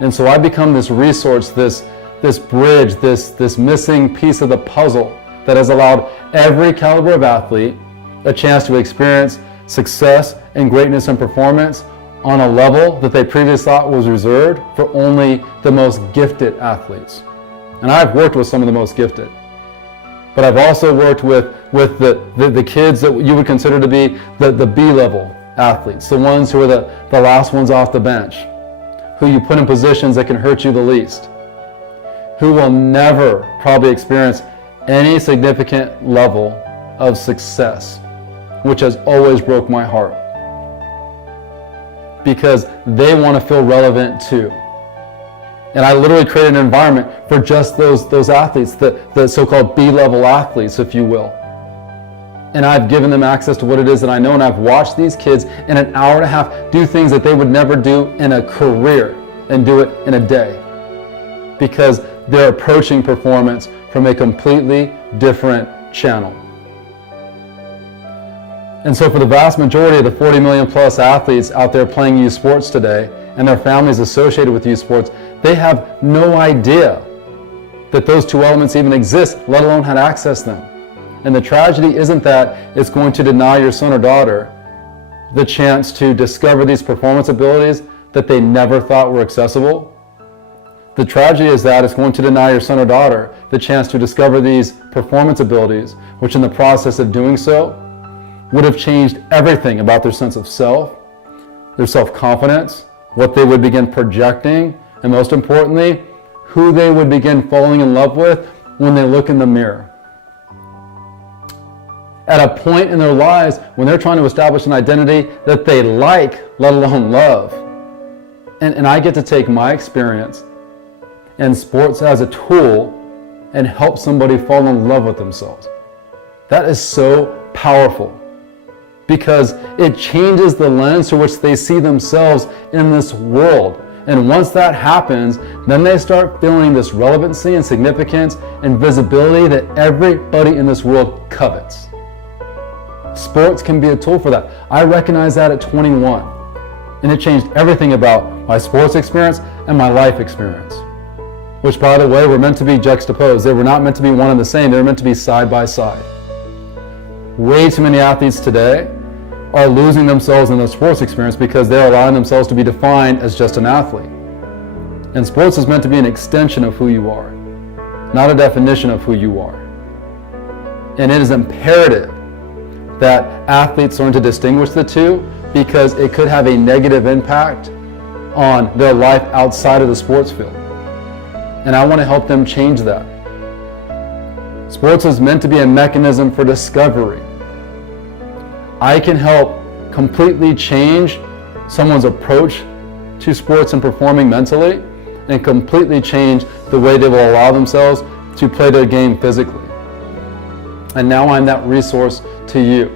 And so I become this resource, this bridge, this missing piece of the puzzle that has allowed every caliber of athlete a chance to experience success and greatness and performance on a level that they previously thought was reserved for only the most gifted athletes. And I've worked with some of the most gifted. But I've also worked with the kids that you would consider to be the B-level athletes, the ones who are the last ones off the bench, who you put in positions that can hurt you the least, who will never probably experience any significant level of success, which has always broke my heart, because they want to feel relevant too. And I literally created an environment for just those athletes, the so-called B-level athletes, if you will. And I've given them access to what it is that I know, and I've watched these kids in an hour and a half do things that they would never do in a career and do it in a day, because they're approaching performance from a completely different channel. And so for the vast majority of the 40 million plus athletes out there playing youth sports today, and their families associated with youth sports, they have no idea that those two elements even exist, let alone had access to them. And the tragedy isn't that it's going to deny your son or daughter the chance to discover these performance abilities that they never thought were accessible. The tragedy is that it's going to deny your son or daughter the chance to discover these performance abilities, which in the process of doing so would have changed everything about their sense of self, their self-confidence, what they would begin projecting, and most importantly, who they would begin falling in love with when they look in the mirror. At a point in their lives when they're trying to establish an identity that they like, let alone love. And I get to take my experience and sports as a tool and help somebody fall in love with themselves. That is so powerful, because it changes the lens through which they see themselves in this world. And once that happens, then they start feeling this relevancy and significance and visibility that everybody in this world covets. Sports can be a tool for that. I recognized that at 21, and it changed everything about my sports experience and my life experience, which, by the way, were meant to be juxtaposed. They were not meant to be one and the same. They were meant to be side by side. Way too many athletes today are losing themselves in their sports experience because they're allowing themselves to be defined as just an athlete. And sports is meant to be an extension of who you are, not a definition of who you are. And it is imperative that athletes learn to distinguish the two, because it could have a negative impact on their life outside of the sports field. And I want to help them change that. Sports is meant to be a mechanism for discovery. I can help completely change someone's approach to sports and performing mentally, and completely change the way they will allow themselves to play their game physically. And now I'm that resource to you.